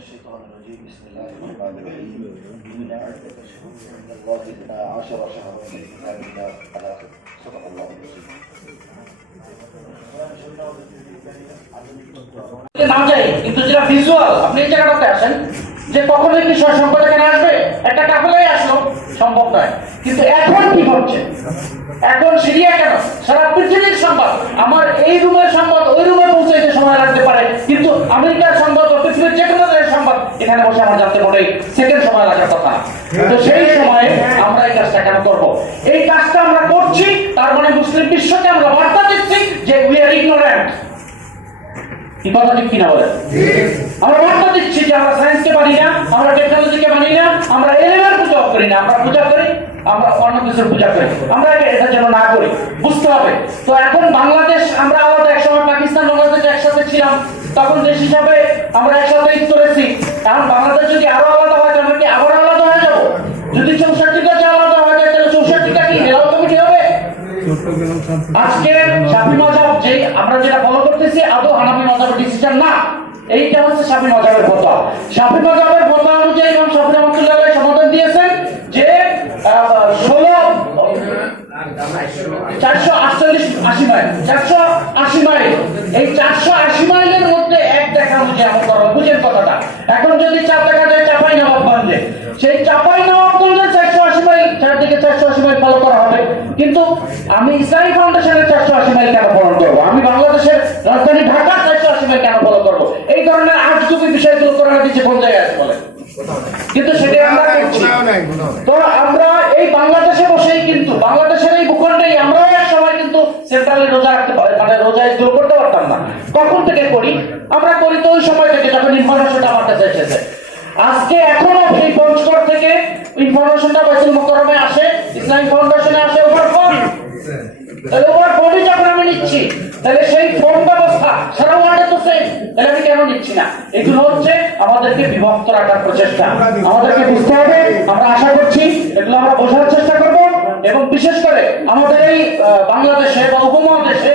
الشيطان الرجيم بسم الله الرحمن الرحيم إن عدة الشهور عند الله 12 شهرا في كتاب الله الآخر صدق الله العظيم না যাই কিন্তু যেটা ভিজুয়াল আপনি এই জায়গাটাতে আসেন যে কখনোই কি সংকট এখানে আসবে একটা কাফেলাই আসলো সম্ভব নয় কিন্তু এখন কি হচ্ছে এখন সিরিয়া কেন সারা পৃথিবীর সংবাদ আমার এই রুমের সংবাদ ওই রুমে পৌঁছাইতে সময় লাগতে পারে কিন্তু আমেরিকার সংবাদ ও পৃথিবীর যে কোনো দেশের সংবাদ এখানে বসে আমার জানতে মোটেই সেকেন্ড সময় লাগার কথা তো সেই সময়ে আমরা এই কাজটা কেন করব এই কাজটা আমরা করছি তার মানে মুসলিম বিশ্বকে আমরা বার্তা দিচ্ছি যে উই আর ইগনোরেন্ট কি কথা ঠিক কিনা বলেন আমরা বার্তা দিচ্ছি যে আমরা সায়েন্সকে মানি না আমরা টেকনোলজিকে মানি না আমরা এলিমেন্ট পূজা করি না আমরা পূজা করি আমরা অন্য কিছুর পূজা করি আমরা এটা যেন না করি বুঝতে হবে তো এখন বাংলাদেশ আমরা আলাদা একসময় পাকিস্তান বাংলাদেশ একসাথে ছিলাম তখন দেশ হিসাবে আমরা একসাথে চলেছি এখন বাংলাদেশ যদি আরো আলাদা হয় তাহলে কি আবার আলাদা হয়ে যাবো যদি 64 কাছে আলাদা হয়ে যায় তাহলে 64 টা কি হেলাল কমিটি হবে আজকে শাফি মাযহাব যে আমরা যেটা ফলো করতেছি আদৌ হানাফি মাযহাবের ডিসিশন না এইটা হচ্ছে শাফি মাযহাবের ফতোয়া শাফি মাযহাবের ফতোয়া অনুযায়ী ইমাম শাফি রাহমাতুল্লাহ আলাইহি সমাধান দিয়েছেন যে 480 মাইল এই 480 মাইলের মধ্যে এক দেখানো যে এমন করো বুঝেন কথাটা এখন যদি চাপ দেখা যায় চাঁপাইনবাবগঞ্জে সেই চাঁপাইনবাবগঞ্জে 480 মাইল চারদিকে 480 মাইল ফলো করা হবে কিন্তু আমি ইসলামী ফাউন্ডেশনের 480 মাইল কেন ফলো করবো আমি বাংলাদেশের রাজধানী ঢাকা 480 মাইল কেন ফলো করবো এই ধরনের আজগুবি বিষয়গুলো কোরআনের নিচে কোন জায়গায় আছে বলে কিন্তু সেটাই আমরা করছি তো আমরা এই বাংলাদেশে বসেই কিন্তু বাংলাদেশের এই ভূখণ্ডেই আমরাও এক সময় কিন্তু সেন্ট্রালি রোজা রাখতে পারি মানে রোজা এগুলো করতে পারতাম না কখন থেকে করি আমরা করি তো ওই সময় থেকে যখন ইনফরমেশনটা আমার কাছে এসেছে আজকে এখনো সেই পঞ্চগড় থেকে ইনফরমেশনটা বাইতুল মুকাররমে আসে ইসলামিক ফাউন্ডেশনে আসে ওভার ফোন তাহলে ওভার ফোনই যখন আমি নিচ্ছি তাহলে সেই ফোন ব্যবস্থা সারা ওয়ার্ল্ডে তো সেম তাহলে আমি কেন নিচ্ছি না এগুলো হচ্ছে আমাদেরকে বিভক্ত রাখার প্রচেষ্টা আমাদেরকে বুঝতে হবে আমরা আশা করছি এগুলো আমরা বোঝার চেষ্টা করব এবং বিশেষ করে আমাদের এই বাংলাদেশে বা উপমহাদেশে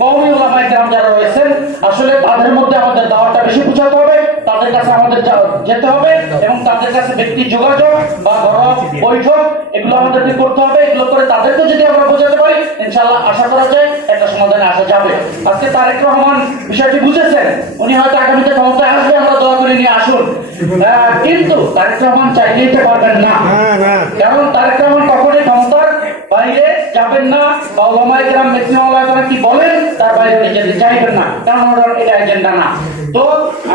কওমি উলামায়ে কেরাম যারা রয়েছেন আসলে তাদের মধ্যে আমাদের দাওয়াতটা বেশি পৌঁছাতে হবে তাদের কাছে আমাদের যেতে হবে এবং তাদের কাছে ব্যক্তি যোগাযোগ বা ঘরোয়া বৈঠক এগুলো আমাদেরকে করতে হবে এগুলো করে তাদেরকে যদি আমরা বোঝাতে পারি ইনশাআল্লাহ আশা করা যায় একটা সমাধানে আসা যাবে আজকে তারেক রহমান বিষয়টি বুঝেছেন উনি হয়তো আগামীতে ক্ষমতায় আসবে আমরা দোয়া করে নিয়ে আসুন কিন্তু তারেক রহমান চাইলেই তো পারবেন না কারণ তারেক রহমান কখনোই ক্ষমতার বাইরে যাবেন না বা ওলামায়ে কেরাম ম্যাক্সিমাম ওলামায়ে কি বলেন তার বাইরে যেতে চাইবেন না কারণ ওনার এটা এজেন্ডা না তো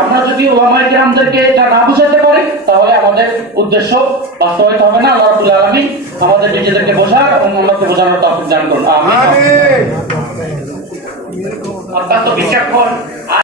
আমরা যদি ওলামায়ে কেরামদেরকে এটা না বুঝাতে পারি তাহলে আমাদের উদ্দেশ্য বাস্তবায়িত হবে না আল্লাহ রাব্বুল আলামিন আমাদের নিজেদেরকে বোঝার এবং অন্যকে বোঝানোর তৌফিক দান করুন আমিন অত্যন্ত বিচক্ষণ